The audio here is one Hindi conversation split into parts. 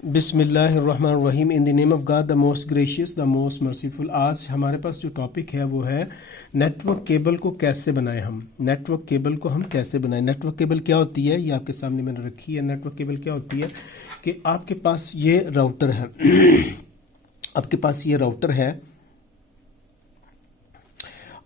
बिस्मिल्लाहिर्रहमानिर्रहीम। In the name of God the most gracious the most merciful. आज हमारे पास जो टॉपिक है वो है नेटवर्क केबल को कैसे बनाएं। हम नेटवर्क केबल को हम कैसे बनाएं। नेटवर्क केबल क्या होती है, ये आपके सामने मैंने रखी है। नेटवर्क केबल क्या होती है कि आपके पास ये राउटर है आपके पास ये राउटर है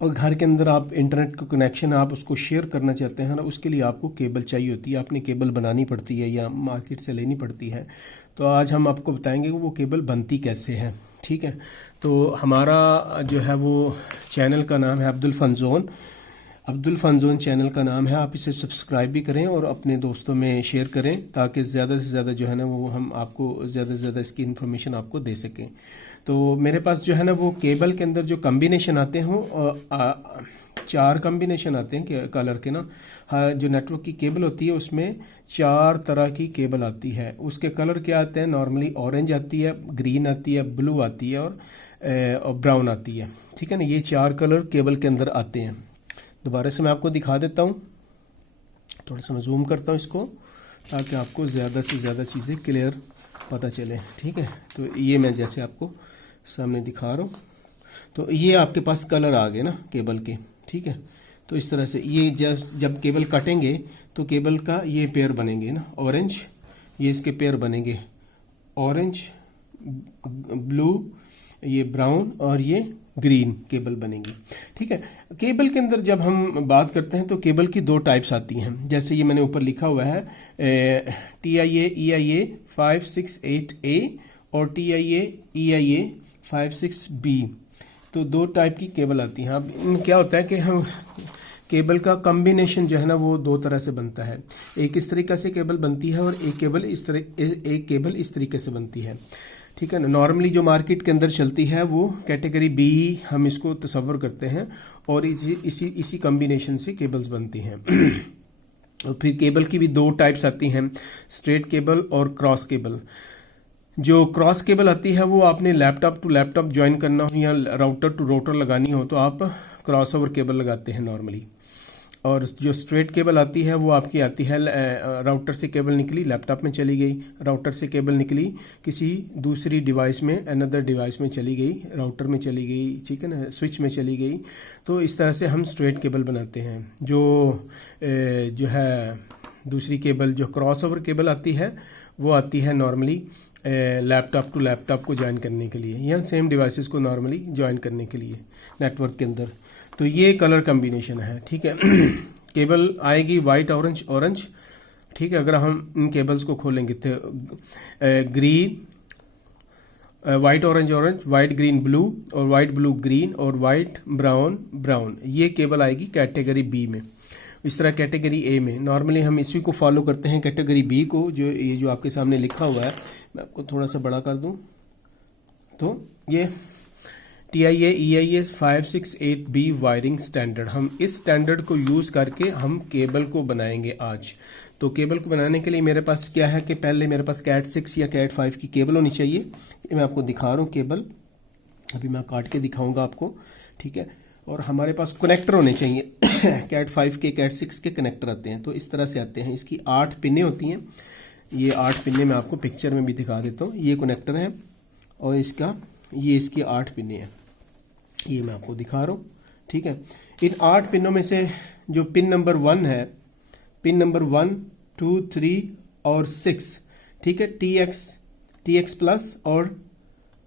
और घर के अंदर आप इंटरनेट का कनेक्शन आप उसको शेयर करना चाहते हैं ना, उसके लिए आपको केबल चाहिए होती है। आपने केबल बनानी पड़ती है या मार्केट से लेनी पड़ती है। तो आज हम आपको बताएंगे कि वो केबल बनती कैसे है। ठीक है, तो हमारा जो है वो चैनल का नाम है अब्दुल फनजोन चैनल का नाम है। आप इसे सब्सक्राइब भी करें और अपने दोस्तों में शेयर करें ताकि ज़्यादा से ज़्यादा जो है ना वो हम आपको ज़्यादा से ज़्यादा इसकी इन्फॉर्मेशन आपको दे सकें। तो मेरे पास जो है ना वो केबल के अंदर जो कम्बिनेशन आते हैं 4 कम्बिनेशन आते हैं कलर के ना। हाँ, जो नेटवर्क की केबल होती है उसमें 4 तरह की केबल आती है। उसके कलर क्या आते हैं, नॉर्मली ऑरेंज आती है, ग्रीन आती है, ब्लू आती है और ब्राउन आती है। ठीक है ना, ये 4 कलर केबल के अंदर आते हैं। दोबारा से मैं आपको दिखा देता हूँ, थोड़ा सा मैं जूम करता हूँ इसको ताकि आपको ज़्यादा से ज़्यादा चीज़ें क्लियर पता चले। ठीक है, तो ये मैं जैसे आपको सामने दिखा रहा हूँ, तो ये आपके पास कलर आ गए ना केबल के। ठीक है, तो इस तरह से ये जब केबल कटेंगे तो केबल का ये पेयर बनेंगे ना, ऑरेंज, ये इसके पेयर बनेंगे, ऑरेंज, ब्लू, ये ब्राउन और ये ग्रीन केबल बनेंगी। ठीक है, केबल के अंदर जब हम बात करते हैं तो केबल की 2 टाइप्स आती हैं। जैसे ये मैंने ऊपर लिखा हुआ है TIA EIA 568A और TIA EIA 56B। तो 2 टाइप की केबल आती हैं। अब इनमें क्या होता है कि हम केबल का कॉम्बिनेशन जो है ना वो 2 तरह से बनता है। एक इस तरीके से केबल बनती है और एक केबल इस तरीके से बनती है। ठीक है ना, नॉर्मली जो मार्केट के अंदर चलती है वो कैटेगरी बी हम इसको तस्वर करते हैं और इसी कॉम्बिनेशन से केबल्स बनती हैं। और फिर केबल की भी 2 टाइप्स आती हैं, स्ट्रेट केबल और क्रॉस केबल। जो क्रॉस केबल आती है वो आपने लैपटॉप टू लैपटॉप ज्वाइन करना हो या राउटर टू राउटर लगानी हो तो आप क्रॉस ओवर केबल लगाते हैं नॉर्मली। और जो स्ट्रेट केबल आती है वो आपकी आती है राउटर से केबल निकली लैपटॉप में चली गई, राउटर से केबल निकली किसी दूसरी डिवाइस में, अनदर डिवाइस में चली गई, राउटर में चली गई, ठीक है ना, स्विच में चली गई। तो इस तरह से हम स्ट्रेट केबल बनाते हैं। जो है दूसरी केबल जो क्रॉस ओवर केबल आती है वो आती है नॉर्मली लैपटॉप टू लैपटॉप को ज्वाइन करने के लिए या सेम डिवाइसेस को नॉर्मली ज्वाइन करने के लिए नेटवर्क के अंदर। तो ये कलर कॉम्बिनेशन है। ठीक है, केबल आएगी वाइट ऑरेंज ऑरेंज। ठीक है, अगर हम इन केबल्स को खोलेंगे तो green, white orange orange, white green blue और वाइट ब्लू ग्रीन और वाइट ब्राउन ब्राउन, ये केबल आएगी कैटेगरी बी में। इस तरह कैटेगरी ए में नॉर्मली हम इसी को फॉलो करते हैं। कैटेगरी बी को जो आपके सामने लिखा हुआ है, मैं आपको थोड़ा सा बड़ा कर दूं तो ये TIA EIA 568B wiring standard, हम इस स्टैंडर्ड को यूज करके हम केबल को बनाएंगे आज। तो केबल को बनाने के लिए मेरे पास क्या है कि पहले मेरे पास कैट 6 या कैट 5 की केबल होनी चाहिए। ये मैं आपको दिखा रहा हूँ केबल, अभी मैं काट के दिखाऊंगा आपको। ठीक है, और हमारे पास कनेक्टर होने चाहिए। कैट 5 के कैट 6 के कनेक्टर आते हैं, तो इस तरह से आते हैं। इसकी 8 पिनें होती हैं। ये 8 पिनें मैं आपको पिक्चर में भी दिखा देता हूँ। ये कनेक्टर है और ये इसकी 8 पिनें हैं, ये मैं आपको दिखा रहा हूँ। ठीक है, इन 8 पिनों में से जो पिन नंबर 1 है, पिन नंबर 1, 2, 3 और 6, ठीक है, TX प्लस और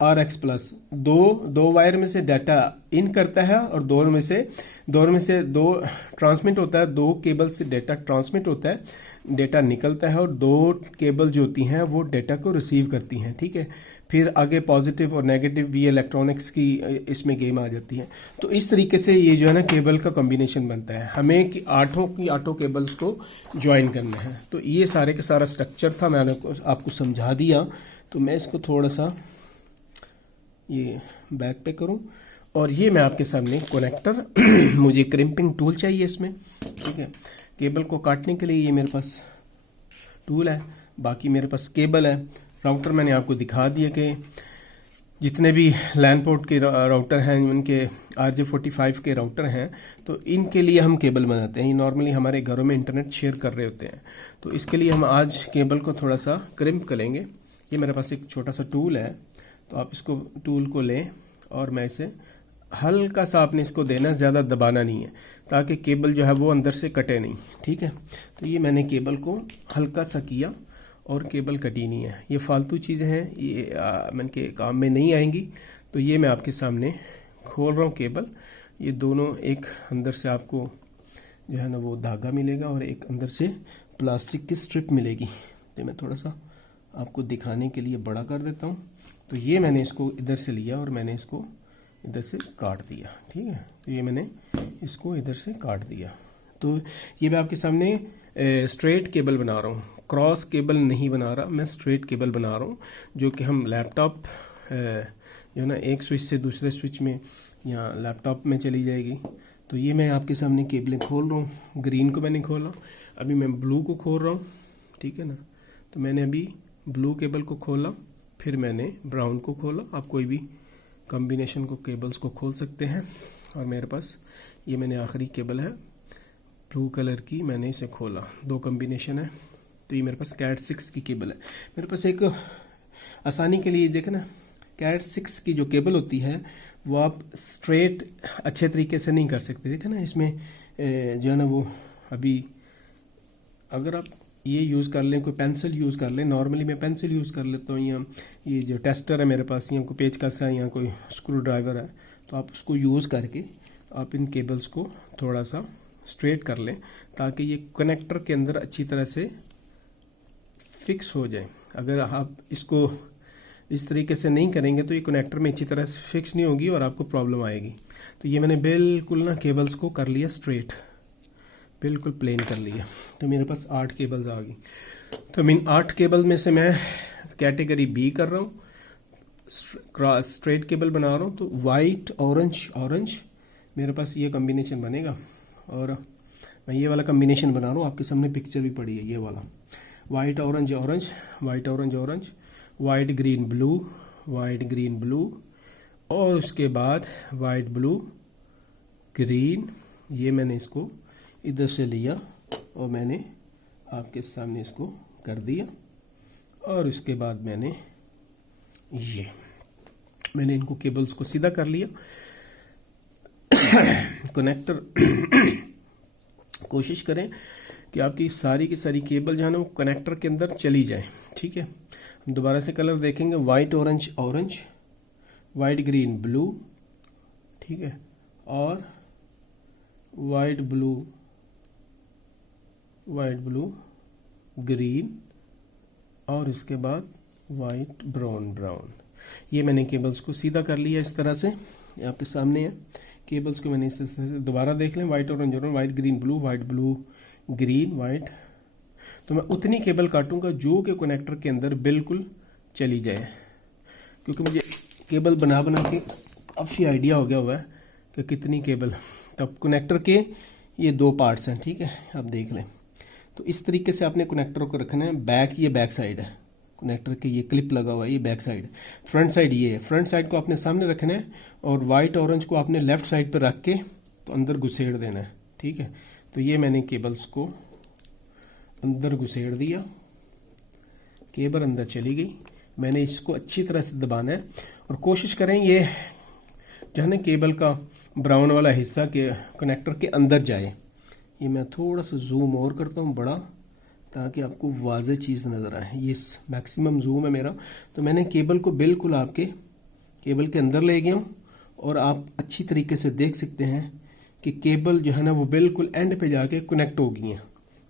RX प्लस, दो वायर में से डाटा इन करता है और दो में से दो ट्रांसमिट होता है। 2 केबल से डाटा ट्रांसमिट होता है, डाटा निकलता है और 2 केबल जो होती हैं वो डाटा को रिसीव करती हैं। ठीक है, फिर आगे पॉजिटिव और नेगेटिव ये इलेक्ट्रॉनिक्स की इसमें गेम आ जाती है। तो इस तरीके से ये जो है ना केबल का कॉम्बिनेशन बनता है। हमें कि 8 केबल्स को ज्वाइन करना है। तो ये सारे का सारा स्ट्रक्चर था, मैंने आपको समझा दिया। तो मैं इसको थोड़ा सा ये बैक पे करूं और ये मैं आपके सामने कनेक्टर मुझे क्रिम्पिंग टूल चाहिए इसमें। ठीक है, केबल को काटने के लिए ये मेरे पास टूल है, बाकी मेरे पास केबल है। राउटर मैंने आपको दिखा दिया कि जितने भी लैन पोर्ट के राउटर हैं, उनके RJ45 के राउटर हैं, तो इनके लिए हम केबल बनाते हैं। ये नॉर्मली हमारे घरों में इंटरनेट शेयर कर रहे होते हैं। तो इसके लिए हम आज केबल को थोड़ा सा क्रिम्प करेंगे। ये मेरे पास एक छोटा सा टूल है, तो आप इसको टूल को लें और मैं इसे हल्का सा आपने इसको देना, ज़्यादा दबाना नहीं है, ताकि केबल जो है वो अंदर से कटे नहीं। ठीक है, तो ये मैंने केबल को हल्का सा किया और केबल कटी नहीं है। ये फालतू चीज़ें हैं, ये मन के काम में नहीं आएंगी। तो ये मैं आपके सामने खोल रहा हूँ केबल। ये दोनों, एक अंदर से आपको जो है ना वो धागा मिलेगा और एक अंदर से प्लास्टिक की स्ट्रिप मिलेगी। तो मैं थोड़ा सा आपको दिखाने के लिए बड़ा कर देता हूँ। तो ये मैंने इसको इधर से लिया और मैंने इसको इधर से काट दिया। ठीक है, तो ये मैंने इसको इधर से काट दिया। तो ये मैं आपके सामने स्ट्रेट केबल बना रहा हूँ, क्रॉस केबल नहीं बना रहा, मैं स्ट्रेट केबल बना रहा हूँ, जो कि हम लैपटॉप जो है ना एक स्विच से दूसरे स्विच में या लैपटॉप में चली जाएगी। तो ये मैं आपके सामने केबलें खोल रहा हूँ। ग्रीन को मैंने खोला, अभी मैं ब्लू को खोल रहा हूँ। ठीक है ना, तो मैंने अभी ब्लू केबल को खोला, फिर मैंने ब्राउन को खोला। आप कोई भी कॉम्बिनेशन को केबल्स को खोल सकते हैं। और मेरे पास ये मैंने आखिरी केबल है ब्लू कलर की, मैंने इसे खोला। 2 कॉम्बिनेशन है। तो ये मेरे पास कैट 6 की केबल है। मेरे पास एक आसानी के लिए देखें ना, कैट 6 की जो केबल होती है वो आप स्ट्रेट अच्छे तरीके से नहीं कर सकते। देखें ना, इसमें जो है ना वो अभी अगर आप ये यूज़ कर लें, कोई पेंसिल यूज़ कर लें, नॉर्मली मैं पेंसिल यूज़ कर लेता हूँ, या ये जो टेस्टर है मेरे पास, या कोई पेचकस है या कोई स्क्रू ड्राइवर है, तो आप उसको यूज़ करके आप इन केबल्स को थोड़ा सा स्ट्रेट कर लें, ताकि ये कनेक्टर के अंदर अच्छी तरह से फिक्स हो जाए। अगर आप इसको इस तरीके से नहीं करेंगे तो ये कनेक्टर में अच्छी तरह से फिक्स नहीं होगी और आपको प्रॉब्लम आएगी। तो ये मैंने बिल्कुल ना केबल्स को कर लिया स्ट्रेट, बिल्कुल प्लेन कर लिया। तो मेरे पास 8 केबल्स आ गई। तो इन 8 केबल में से मैं कैटेगरी बी कर रहा हूँ, स्ट्रेट केबल बना रहा हूँ। तो वाइट ऑरेंज ऑरेंज मेरे पास ये कॉम्बिनेशन बनेगा, और मैं ये वाला कॉम्बिनेशन बना रहा हूँ। आपके सामने पिक्चर भी पड़ी है, ये वाला white orange orange, white orange orange, white green blue, white green blue, और उसके बाद वाइट ब्लू ग्रीन। ये मैंने इसको इधर से लिया और मैंने आपके सामने इसको कर दिया, और उसके बाद मैंने इनको केबल्स को सीधा कर लिया। कनेक्टर कोशिश करें कि आपकी सारी की सारी केबल जो है ना वो कनेक्टर के अंदर चली जाए। ठीक है, हम दोबारा से कलर देखेंगे, white orange orange, white green blue, ठीक है, और वाइट ब्लू ग्रीन, और इसके बाद वाइट ब्राउन ब्राउन। ये मैंने केबल्स को सीधा कर लिया इस तरह से, ये आपके सामने है। केबल्स को मैंने इस तरह से दोबारा देख लें, white orange orange, white green blue, white blue green, white. तो मैं उतनी केबल काटूंगा जो कि कनेक्टर के अंदर बिल्कुल चली जाए, क्योंकि मुझे केबल बना बना के काफ़ी आइडिया हो गया हुआ है कि कितनी केबल। तब कनेक्टर के ये 2 पार्ट्स हैं, ठीक है, आप देख लें। तो इस तरीके से आपने कनेक्टर को रखना है। ये बैक साइड है कनेक्टर के, ये क्लिप लगा हुआ है, ये बैक साइड। फ्रंट साइड ये है, फ्रंट साइड को आपने सामने रखना है, और वाइट ऑरेंज को आपने लेफ्ट साइड पर रख के तो अंदर घुसेड़ देना है। ठीक है, तो ये मैंने केबल्स को अंदर घुसेड़ दिया, केबल अंदर चली गई। मैंने इसको अच्छी तरह से दबाना है, और कोशिश करें ये जो है ना केबल का ब्राउन वाला हिस्सा के कनेक्टर के अंदर जाए। ये मैं थोड़ा सा जूम और करता हूँ बड़ा, ताकि आपको वाज़े चीज़ नज़र आए। ये मैक्सिमम जूम है मेरा। तो मैंने केबल को बिल्कुल आपके केबल के अंदर ले गया हूँ, और आप अच्छी तरीके से देख सकते हैं कि केबल जो है ना वो बिल्कुल एंड पे जाके कनेक्ट हो गई हैं।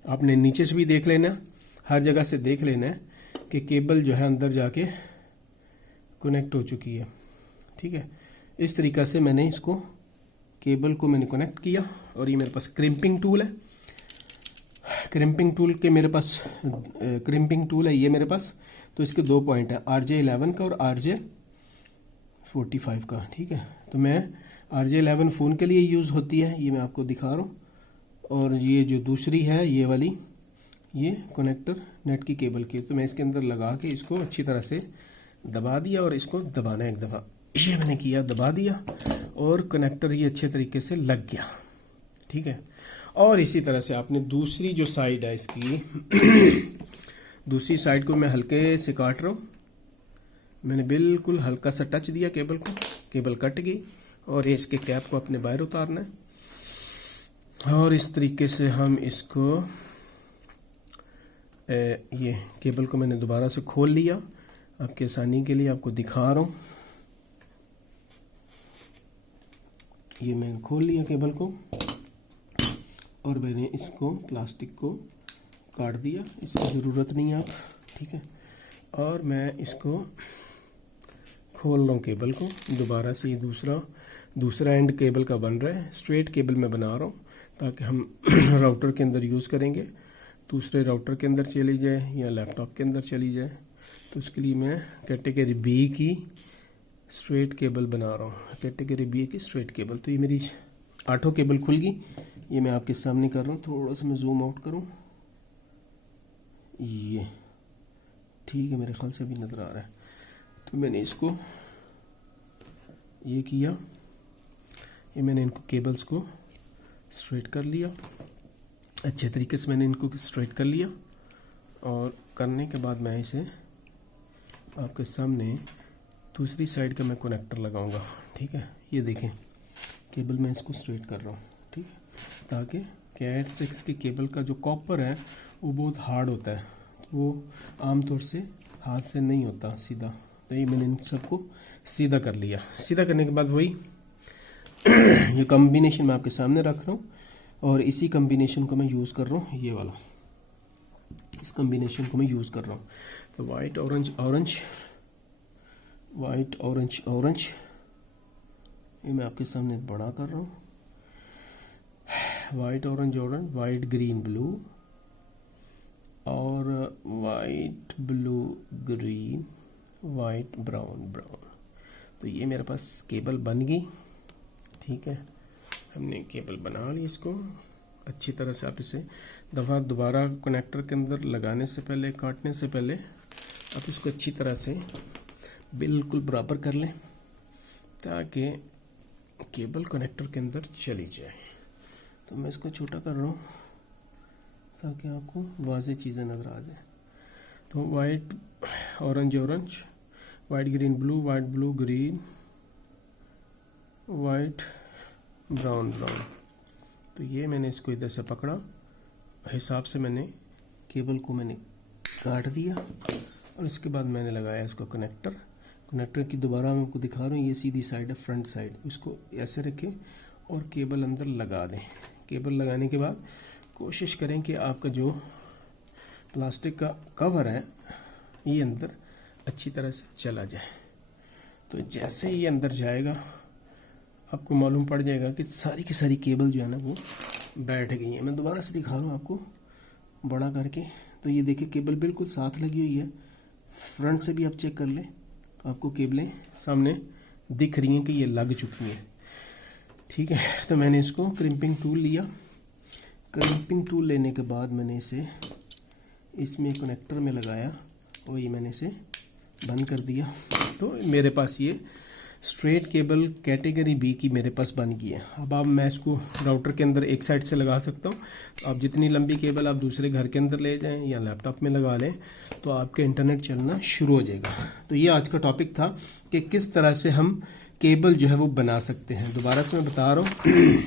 आपने नीचे से भी देख लेना, हर जगह से देख लेना है कि केबल जो है अंदर जाके कनेक्ट हो चुकी है। ठीक है, इस तरीक़ा से मैंने इसको केबल को मैंने कनेक्ट किया। और ये मेरे पास क्रिम्पिंग टूल है, क्रिम्पिंग टूल के मेरे पास क्रिम्पिंग टूल है ये मेरे पास। तो इसके 2 पॉइंट है, RJ11 का और RJ45 का। ठीक है, तो मैं RJ11 फ़ोन के लिए यूज़ होती है, ये मैं आपको दिखा रहा हूँ। और ये जो दूसरी है ये वाली, ये कनेक्टर नेट की केबल की। तो मैं इसके अंदर लगा के इसको अच्छी तरह से दबा दिया, और इसको दबाना है एक दफ़ा, ये मैंने किया, दबा दिया, और कनेक्टर ये अच्छे तरीके से लग गया। ठीक है, और इसी तरह से आपने दूसरी जो साइड है इसकी दूसरी साइड को मैं हल्के से काट रहा हूँ, मैंने बिल्कुल हल्का सा टच दिया केबल को, केबल कट गई। और ये इसके कैप को अपने बाहर उतारना है और इस तरीके से हम इसको ये केबल को मैंने दोबारा से खोल लिया। आपके आसानी के लिए आपको दिखा रहा हूँ। ये मैंने खोल लिया केबल को और मैंने इसको प्लास्टिक को काट दिया, इसकी ज़रूरत नहीं है आप, ठीक है। और मैं इसको खोल रहा हूँ केबल को दोबारा से। ये दूसरा एंड केबल का बन रहा है, स्ट्रेट केबल में बना रहा हूँ ताकि हम राउटर के अंदर यूज़ करेंगे, दूसरे राउटर के अंदर चली जाए या लैपटॉप के अंदर चली जाए। तो उसके लिए मैं कैटेगरी बी की स्ट्रेट केबल बना रहा हूँ, कैटेगरी बी की स्ट्रेट केबल। तो ये मेरी 8 केबल खुल गई, ये मैं आपके सामने कर रहा हूँ। थोड़ा सा मैं जूम आउट करूँ, ये ठीक है, मेरे ख्याल से भी नज़र आ रहा है। तो मैंने इसको ये किया, ये मैंने इनको केबल्स को स्ट्रेट कर लिया, अच्छे तरीके से मैंने इनको स्ट्रेट कर लिया। और करने के बाद मैं इसे आपके सामने दूसरी साइड का मैं कनेक्टर लगाऊंगा, ठीक है। ये देखें केबल मैं इसको स्ट्रेट कर रहा हूँ, ठीक है, ताकि कैट 6 के केबल का जो कॉपर है वो बहुत हार्ड होता है, वो आमतौर से हाथ से नहीं होता सीधा। तो ये मैंने इन सबको सीधा कर लिया। सीधा करने के बाद वही ये कॉम्बिनेशन मैं आपके सामने रख रहा हूँ और इसी कॉम्बिनेशन को मैं यूज़ कर रहा हूँ, ये वाला, इस कॉम्बिनेशन को मैं यूज़ कर रहा हूँ। तो white orange orange, white orange orange, ये मैं आपके सामने बड़ा कर रहा हूँ। White orange orange, white green blue और white blue green, white brown brown. तो ये मेरे पास केबल बन गई, ठीक है। हमने केबल बना ली, इसको अच्छी तरह से आप इसे दफ़ा दोबारा कनेक्टर के अंदर लगाने से पहले, काटने से पहले आप इसको अच्छी तरह से बिल्कुल बराबर कर लें ताकि केबल कनेक्टर के अंदर चली जाए। तो मैं इसको छोटा कर रहा हूँ ताकि आपको वाज़ेह चीज़ें नज़र आ जाए। तो white orange orange, white green blue, white blue green, white brown brown. तो ये मैंने इसको इधर से पकड़ा, हिसाब से मैंने केबल को मैंने काट दिया और इसके बाद मैंने लगाया इसको कनेक्टर। कनेक्टर की दोबारा मैं आपको दिखा रहा हूँ, ये सीधी साइड है, फ्रंट साइड। इसको ऐसे रखें और केबल अंदर लगा दें। केबल लगाने के बाद कोशिश करें कि आपका जो प्लास्टिक का कवर है ये अंदर अच्छी तरह से चला जाए। तो जैसे ही ये अंदर जाएगा आपको मालूम पड़ जाएगा कि सारी की सारी केबल जो है ना वो बैठ गई है। मैं दोबारा से दिखा रहा हूँ आपको बड़ा करके। तो ये देखिए केबल बिल्कुल साथ लगी हुई है, फ्रंट से भी आप चेक कर लें तो आपको केबलें सामने दिख रही हैं कि ये लग चुकी हैं, ठीक है। तो मैंने इसको क्रिम्पिंग टूल लिया। क्रिम्पिंग टूल लेने के बाद मैंने इसे इसमें कनेक्टर में लगाया और ये मैंने इसे बंद कर दिया। तो मेरे पास ये स्ट्रेट केबल कैटेगरी बी की मेरे पास बन गई है। अब मैं इसको राउटर के अंदर एक साइड से लगा सकता हूँ। आप जितनी लंबी केबल आप दूसरे घर के अंदर ले जाएं या लैपटॉप में लगा लें तो आपके इंटरनेट चलना शुरू हो जाएगा। तो ये आज का टॉपिक था कि किस तरह से हम केबल जो है वो बना सकते हैं। दोबारा से मैं बता रहा हूँ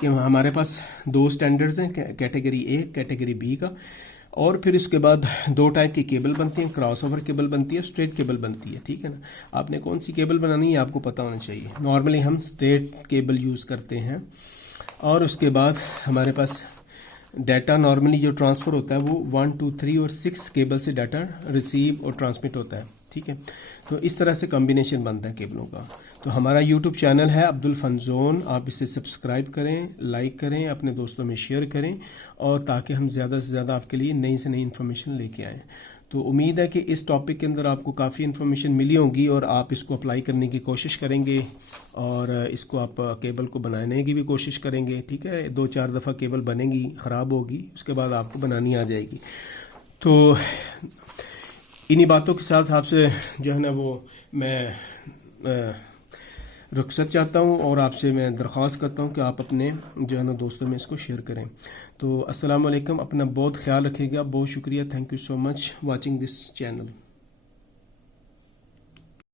कि हमारे पास 2 स्टैंडर्ड्स हैं, कैटेगरी ए, कैटेगरी बी का। और फिर इसके बाद 2 टाइप की केबल बनती हैं, क्रॉस ओवर केबल बनती है, स्ट्रेट केबल बनती है, ठीक है ना। आपने कौन सी केबल बनानी है आपको पता होना चाहिए। नॉर्मली हम स्ट्रेट केबल यूज़ करते हैं और उसके बाद हमारे पास डाटा नॉर्मली जो ट्रांसफ़र होता है वो 1, 2, 3 और 6 केबल से डाटा रिसीव और ट्रांसमिट होता है, ठीक है। तो इस तरह से कॉम्बिनेशन बनता है केबलों का। तो हमारा यूट्यूब चैनल है अब्दुल फनजोन, आप इसे सब्सक्राइब करें, लाइक करें, अपने दोस्तों में शेयर करें और ताकि हम ज़्यादा से ज़्यादा आपके लिए नई से नई इन्फॉर्मेशन लेके आएँ। तो उम्मीद है कि इस टॉपिक के अंदर आपको काफ़ी इन्फॉर्मेशन मिली होगी और आप इसको अप्लाई करने की कोशिश करेंगे और इसको आप केबल को बनाने की भी कोशिश करेंगे, ठीक है। 2-4 दफ़ा केबल बनेगी, ख़राब होगी, उसके बाद आपको बनानी आ जाएगी। तो इन्हीं बातों के साथ आपसे जो है ना वो मैं रुखसत चाहता हूँ और आपसे मैं दरख्वास्त करता हूँ कि आप अपने जो है ना दोस्तों में इसको शेयर करें। तो अस्सलाम वालेकुम, अपना बहुत ख्याल रखिएगा। बहुत शुक्रिया, thank you so much watching this channel.